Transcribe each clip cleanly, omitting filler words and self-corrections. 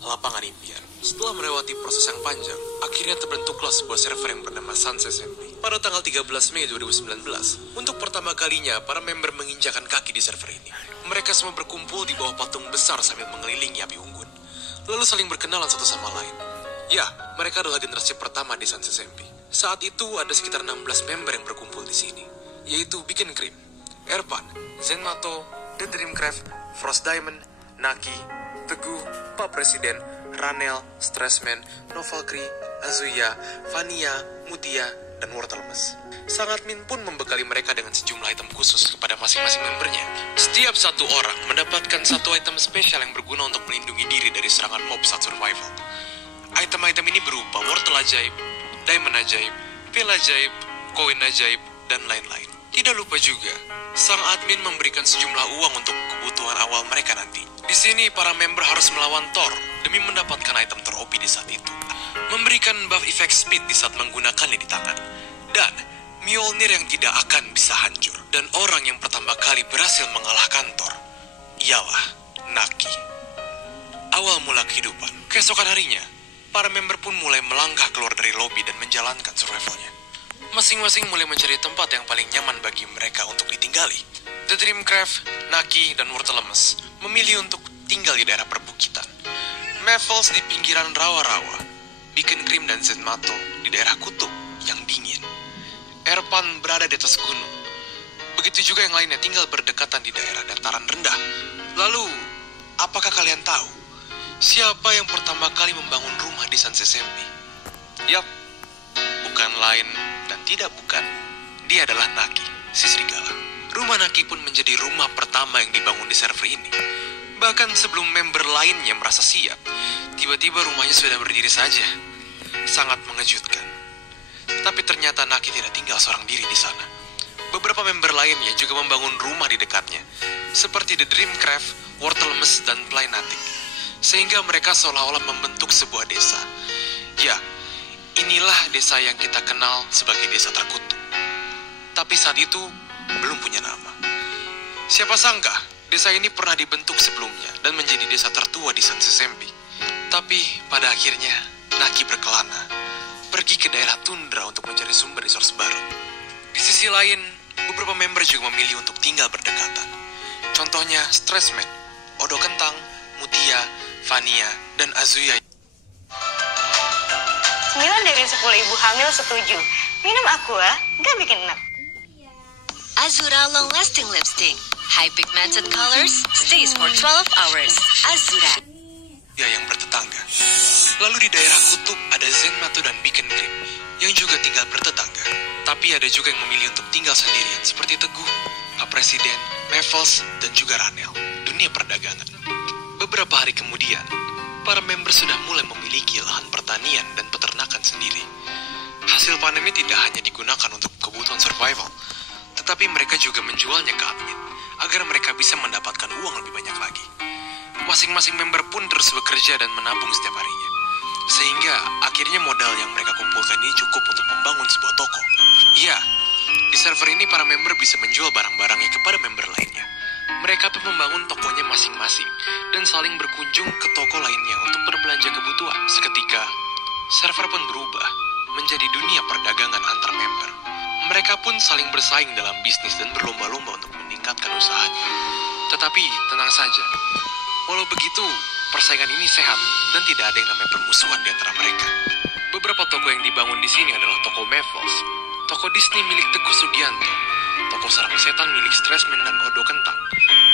lapangan impian. Setelah melewati proses yang panjang, akhirnya terbentuklah sebuah server yang bernama Sans SMP. Pada tanggal 13 Mei 2019, untuk pertama kalinya para member menginjakan kaki di server ini. Mereka semua berkumpul di bawah patung besar sambil mengelilingi api unggun, lalu saling berkenalan satu sama lain. Ya, mereka adalah generasi pertama di Sans SMP. Saat itu ada sekitar 16 member yang berkumpul di sini, yaitu Beacon Cream, Erpan, Zenmato, The Dreamcraft, Frost Diamond, Naki, Teguh, Pak Presiden, Ranel, Stressman, Novalkyrie, Azuya, Vania, Mutia, dan Wortelmes. Sang admin pun membekali mereka dengan sejumlah item khusus kepada masing-masing membernya. Setiap satu orang mendapatkan satu item spesial yang berguna untuk melindungi diri dari serangan mob saat survival. Item-item ini berupa wortel ajaib, diamond ajaib, pil ajaib, koin ajaib, dan lain-lain. Tidak lupa juga, sang admin memberikan sejumlah uang untuk kebutuhan awal mereka nanti. Di sini para member harus melawan Thor demi mendapatkan item ter-OP di saat itu. Memberikan buff effect speed di saat menggunakannya di tangan. Dan Mjolnir yang tidak akan bisa hancur. Dan orang yang pertama kali berhasil mengalahkan Thor ialah Naki. Awal mula kehidupan. Keesokan harinya, para member pun mulai melangkah keluar dari lobi dan menjalankan survivalnya. Masing-masing mulai mencari tempat yang paling nyaman bagi mereka untuk ditinggali. The Dreamcraft, Naki, dan Wortelmes memilih untuk tinggal di daerah perbukitan. Mevels di pinggiran rawa-rawa. Beacon Cream dan Zenmato di daerah kutub yang dingin. Erpan berada di atas gunung. Begitu juga yang lainnya tinggal berdekatan di daerah dataran rendah. Lalu, apakah kalian tahu siapa yang pertama kali membangun rumah di Sans SMP? Yap, bukan lain dan tidak bukan. Dia adalah Naki, si serigala. Rumah Naki pun menjadi rumah pertama yang dibangun di server ini. Bahkan sebelum member lainnya merasa siap, tiba-tiba rumahnya sudah berdiri saja. Sangat mengejutkan. Tapi ternyata Naki tidak tinggal seorang diri di sana. Beberapa member lainnya juga membangun rumah di dekatnya, seperti The Dreamcraft, Wortelmes, dan Plynatic. Sehingga mereka seolah-olah membentuk sebuah desa. Ya, inilah desa yang kita kenal sebagai desa terkutuk. Tapi saat itu belum punya nama. Siapa sangka desa ini pernah dibentuk sebelumnya dan menjadi desa tertua di Sans SMP. Tapi pada akhirnya Naki berkelana, pergi ke daerah tundra untuk mencari sumber resource baru. Di sisi lain, beberapa member juga memilih untuk tinggal berdekatan. Contohnya Stressman, Odo Kentang, Mutia, Vania, dan Azuya. 9 dari 10 ibu hamil setuju. Minum Aqua, gak bikin enak. Azura Long Lasting Lipstick. High pigmented colors, stays for 12 hours. Azura. Ya, yang bertetangga. Lalu di daerah kutub ada Zenmato dan Beacon Cream yang juga tinggal bertetangga. Tapi ada juga yang memilih untuk tinggal sendirian seperti Teguh, Pak Presiden, Mevels, dan juga Ranel. Dunia perdagangan. Beberapa hari kemudian, para member sudah mulai memiliki lahan pertanian dan peternakan sendiri. Hasil panennya tidak hanya digunakan untuk kebutuhan survival, tetapi mereka juga menjualnya ke admin, agar mereka bisa mendapatkan uang lebih banyak lagi. Masing-masing member pun terus bekerja dan menabung setiap harinya. Sehingga akhirnya modal yang mereka kumpulkan ini cukup untuk membangun sebuah toko. Ya, di server ini para member bisa menjual barang-barangnya kepada member lainnya. Mereka pun membangun tokonya masing-masing dan saling berkunjung ke toko lainnya untuk berbelanja kebutuhan. Seketika, server pun berubah menjadi dunia perdagangan antar member. Mereka pun saling bersaing dalam bisnis dan berlomba-lomba untuk meningkatkan usahanya. Tetapi, tenang saja. Walau begitu, persaingan ini sehat dan tidak ada yang namanya permusuhan di antara mereka. Beberapa toko yang dibangun di sini adalah toko Mevels, toko Disney milik Teguh Sugianto, toko Sarang Setan milik Stressman dan Odo Kentang,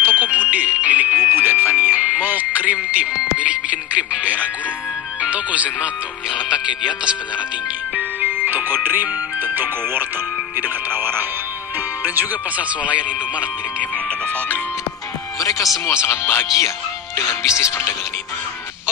toko Bude milik Bubu dan Vania, Mall Cream Team milik Beacon Cream di daerah Gurun, toko Zenmato yang letaknya di atas menara tinggi, toko Dream dan toko Wortel di dekat rawa-rawa, dan juga pasar swalayan Indomaret milik Emon dan Novalkyrie. Mereka semua sangat bahagia dengan bisnis perdagangan ini.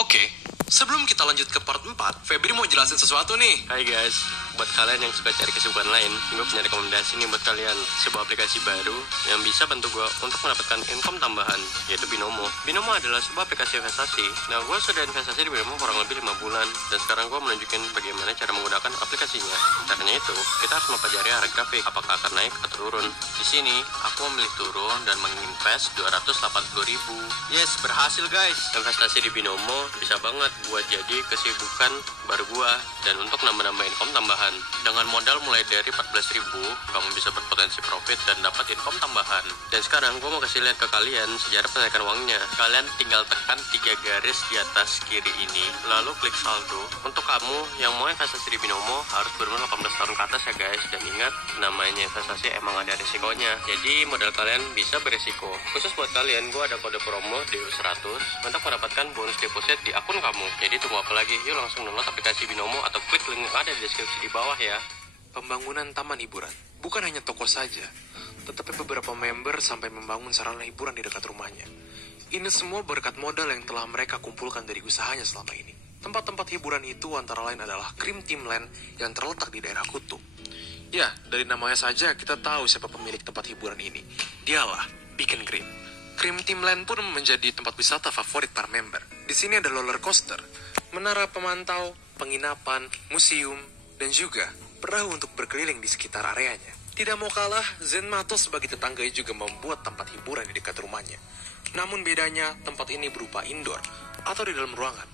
Oke, sebelum kita lanjut ke part 4, Febri mau jelasin sesuatu nih. Hai guys, buat kalian yang suka cari kesibukan lain, gue punya rekomendasi nih buat kalian. Sebuah aplikasi baru yang bisa bantu gue untuk mendapatkan income tambahan, yaitu Binomo. Binomo adalah sebuah aplikasi investasi. Nah, gue sudah investasi di Binomo kurang lebih 5 bulan, dan sekarang gue menunjukin bagaimana cara menggunakan aplikasinya. Caranya itu, kita harus mempelajari arah grafik, apakah akan naik atau turun. Di sini, aku memilih turun dan menginvest 280.000. Yes, berhasil guys. Investasi di Binomo bisa banget buat jadi kesibukan baru gue, dan untuk nambah-nambah income tambahan. Dengan modal mulai dari 14.000, kamu bisa berpotensi profit dan dapat income tambahan. Dan sekarang gue mau kasih lihat ke kalian sejarah penarikan uangnya. Kalian tinggal tekan 3 garis di atas kiri ini, lalu klik saldo. Untuk kamu yang mau investasi di Binomo harus berumur 18 tahun ke atas ya guys. Dan ingat, namanya investasi emang ada risikonya. Jadi modal kalian bisa berisiko. Khusus buat kalian, gue ada kode promo DU100 untuk mendapatkan bonus deposit di akun kamu. Jadi tunggu apa lagi? Yuk langsung download aplikasi Binomo atau klik link yang ada di deskripsi di bawah ya. Pembangunan taman hiburan bukan hanya toko saja, tetapi beberapa member sampai membangun sarana hiburan di dekat rumahnya. Ini semua berkat modal yang telah mereka kumpulkan dari usahanya selama ini. Tempat-tempat hiburan itu antara lain adalah Cream Team Land yang terletak di daerah Kutub. Ya, dari namanya saja kita tahu siapa pemilik tempat hiburan ini. Dialah Beacon Cream. Cream Team Land pun menjadi tempat wisata favorit para member. Di sini ada roller coaster, menara pemantau, penginapan, museum, dan juga perahu untuk berkeliling di sekitar areanya. Tidak mau kalah, Zen Mato sebagai tetangganya juga membuat tempat hiburan di dekat rumahnya. Namun bedanya, tempat ini berupa indoor atau di dalam ruangan.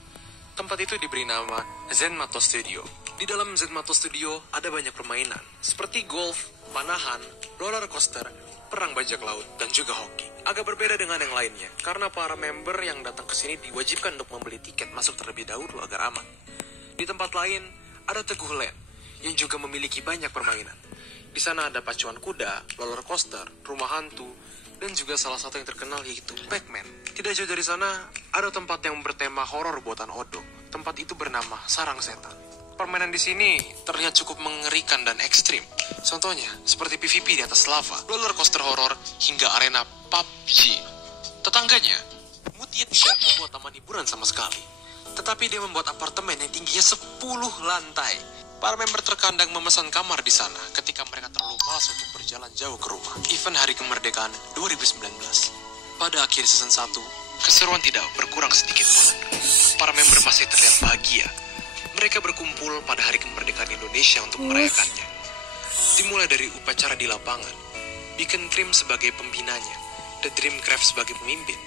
Tempat itu diberi nama Zen Mato Studio. Di dalam Zen Mato Studio ada banyak permainan, seperti golf, panahan, roller coaster, perang bajak laut, dan juga hoki. Agak berbeda dengan yang lainnya, karena para member yang datang ke sini diwajibkan untuk membeli tiket masuk terlebih dahulu agar aman. Di tempat lain, ada Teguh Land, yang juga memiliki banyak permainan. Di sana ada pacuan kuda, roller coaster, rumah hantu, dan juga salah satu yang terkenal yaitu Pac-Man. Tidak jauh dari sana, ada tempat yang bertema horor buatan Odo. Tempat itu bernama Sarang Setan. Permainan di sini terlihat cukup mengerikan dan ekstrim. Contohnya, seperti PvP di atas lava, roller coaster horor, hingga arena PUBG. Tetangganya, Mutia tidak membuat taman hiburan sama sekali. Tetapi dia membuat apartemen yang tingginya 10 lantai. Para member terkadang memesan kamar di sana ketika mereka terlalu malas untuk berjalan jauh ke rumah. Event Hari Kemerdekaan 2019. Pada akhir season 1, keseruan tidak berkurang sedikit pun. Para member masih terlihat bahagia. Mereka berkumpul pada Hari Kemerdekaan Indonesia untuk merayakannya. Dimulai dari upacara di lapangan, Beacon Cream sebagai pembinanya, The Dreamcraft sebagai pemimpin,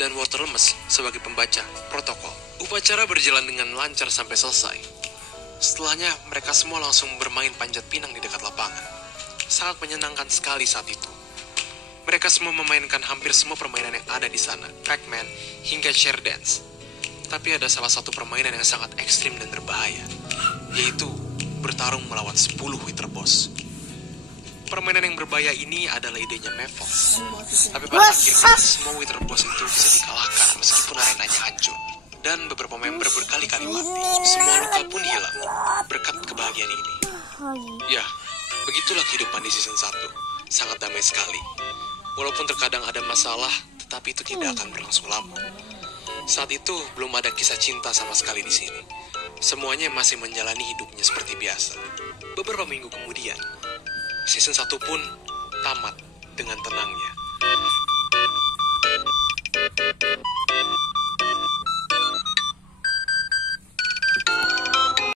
dan Waterlemes sebagai pembaca protokol. Upacara berjalan dengan lancar sampai selesai. Setelahnya, mereka semua langsung bermain panjat pinang di dekat lapangan. Sangat menyenangkan sekali saat itu. Mereka semua memainkan hampir semua permainan yang ada di sana, Pac-Man hingga chair dance. Tapi ada salah satu permainan yang sangat ekstrim dan berbahaya, yaitu bertarung melawan 10 Wither Boss. Permainan yang berbahaya ini adalah idenya Mevok. Tapi pada akhirnya semua Wither Boss itu bisa dikalahkan meskipun arenanya hancur. Dan beberapa member berkali-kali mati. Semua luka pun hilang berkat kebahagiaan ini. Ya, begitulah kehidupan di season 1. Sangat damai sekali. Walaupun terkadang ada masalah, tetapi itu tidak akan berlangsung lama. Saat itu belum ada kisah cinta sama sekali di sini. Semuanya masih menjalani hidupnya seperti biasa. Beberapa minggu kemudian, season 1 pun tamat dengan tenang.